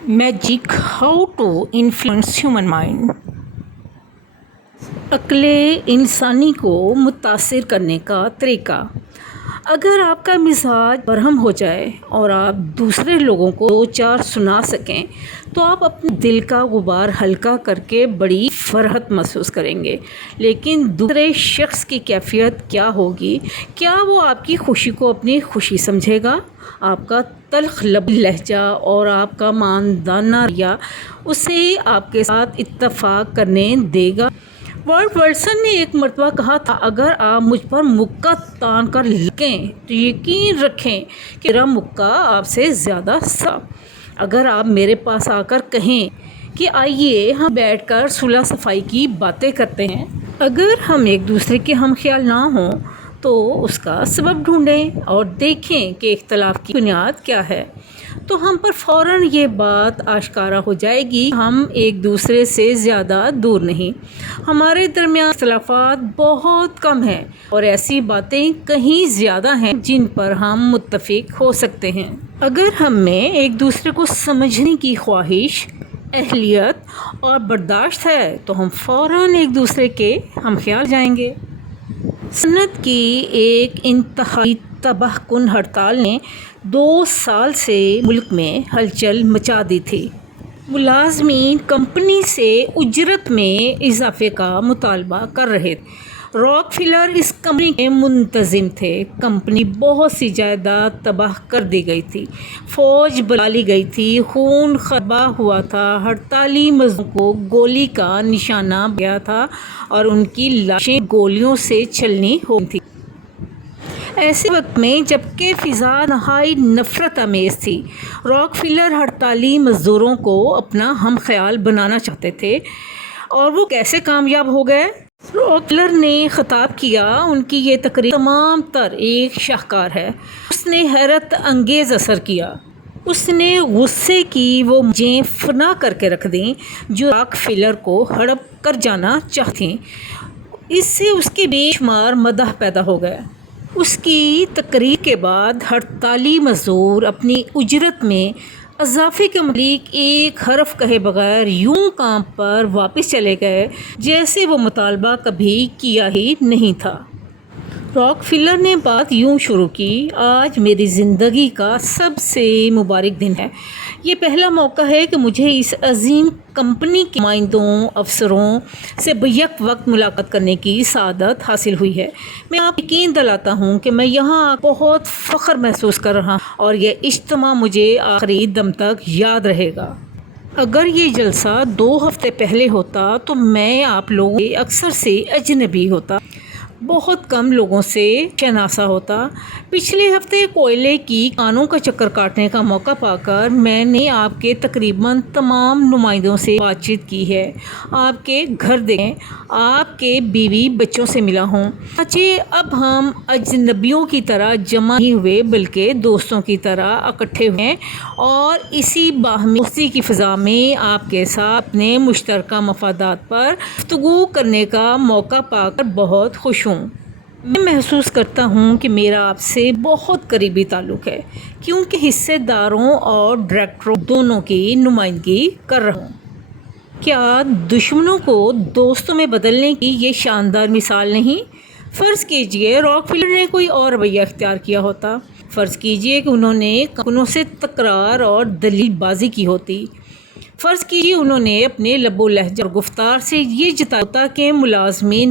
Magic how to influence human mind. अक्ल इंसानी को मुतासिर करने का तरीका। अगर आपका मिजाज बरहम हो जाए और आप दूसरे लोगों को दो चार सुना सकें तो आप अपने दिल का गुबार हल्का करके बड़ी फरहत महसूस करेंगे। लेकिन दूसरे शख्स की कैफियत क्या होगी? क्या वो आपकी खुशी को अपनी खुशी समझेगा? आपका तल्ख लहजा और आपका मानदाना रवैया उसे आपके साथ इत्तफाक करने देगा? वर्ड वर्सन ने एक मरतबा कहा था, अगर आप मुझ पर मुक्का तान कर लगें तो यकीन रखें कि मेरा मुक्का आपसे ज़्यादा सा। अगर आप मेरे पास आकर कहें कि आइए हम बैठकर सुलह सफाई की बातें करते हैं, अगर हम एक दूसरे के हम ख्याल ना हों तो उसका सबब ढूंढें और देखें कि इख्तलाफ की बुनियाद क्या है, तो हम पर फ़ौरन ये बात आश्कारा हो जाएगी। हम एक दूसरे से ज़्यादा दूर नहीं, हमारे दरमियान इख्तलाफात बहुत कम हैं और ऐसी बातें कहीं ज़्यादा हैं जिन पर हम मुत्तफिक हो सकते हैं। अगर हम में एक दूसरे को समझने की ख्वाहिश, अहलियत और बर्दाश्त है तो हम फ़ौरन एक दूसरे के हम ख्याल जाएंगे। सनत की एक इंतहाई तबाहकुन हड़ताल ने 2 साल से मुल्क में हलचल मचा दी थी। मुलाजमीन कंपनी से उजरत में इजाफे का मुतालबा कर रहे थे। रॉकफिलर इस कंपनी के मुंतजिम थे। कंपनी बहुत सी जायदाद तबाह कर दी गई थी, फौज बुला ली गई थी, खून खराबा हुआ था, हड़ताली मजदूरों को गोली का निशाना गया था और उनकी लाशें गोलियों से छलनी हो थी। ऐसे वक्त में जबकि फ़िज़ा नहाई नफ़रत अमेज़ थी, रॉकफिलर हड़ताली मज़दूरों को अपना हम ख्याल बनाना चाहते थे। और वो कैसे कामयाब हो गए? रॉकफिलर ने ख़िताब किया, उनकी ये तकरीर तमाम तर एक शाहकार है। उसने हैरत अंगेज़ असर किया। उसने गुस्से की वो मौजें फना करके रख दी जो रॉकफिलर को हड़प कर जाना चाहती। इससे उसके बेशुमार मदह पैदा हो गए। उसकी तकरीर के बाद हड़ताली मज़दूर अपनी उजरत में इजाफे के मुताबिक एक हरफ कहे बगैर यूं काम पर वापस चले गए जैसे वो मुतालबा कभी किया ही नहीं था। रॉकफिलर ने बात यूं शुरू की, आज मेरी ज़िंदगी का सबसे मुबारक दिन है। ये पहला मौका है कि मुझे इस अजीम कंपनी के नुमाइंदों, अफसरों से बैक वक्त मुलाकात करने की सआदत हासिल हुई है। मैं आप यकीन दिलाता हूँ कि मैं यहाँ बहुत फ़ख्र महसूस कर रहा हूँ और यह इज्तिमा मुझे आखिरी दम तक याद रहेगा। अगर ये जलसा 2 हफ्ते पहले होता तो मैं आप लोगों के अक्सर से अजनबी होता, बहुत कम लोगों से शनासा होता। पिछले हफ्ते कोयले की कानों का चक्कर काटने का मौका पाकर मैंने आपके तकरीबन तमाम नुमाइंदों से बातचीत की है, आपके घर देखें, आपके बीवी बच्चों से मिला हूँ। अब हम अजनबियों की तरह जमा नहीं हुए बल्कि दोस्तों की तरह इकट्ठे हुए हैं और इसी बाहमी दोस्ती की फ़िज़ा में आपके साथ अपने मुश्तरका मफादात पर गुफ्तगू करने का मौका पाकर बहुत खुश हूँ। मैं महसूस करता हूँ कि मेरा आपसे बहुत करीबी ताल्लुक़ है क्योंकि हिस्सेदारों और डायरेक्टरों दोनों की नुमाइंदगी कर रहा हूँ। क्या दुश्मनों को दोस्तों में बदलने की ये शानदार मिसाल नहीं? फ़र्ज़ कीजिए रॉकफिलर ने कोई और रवैया इख्तियार किया होता। फ़र्ज़ कीजिए कि उन्होंने कानूनों से तकरार और दलीलबाजी की होती। फ़र्ज़ कीजिए उन्होंने अपने लबो लहजा और गुफ्तार से ये जताया कि मुलाजमीन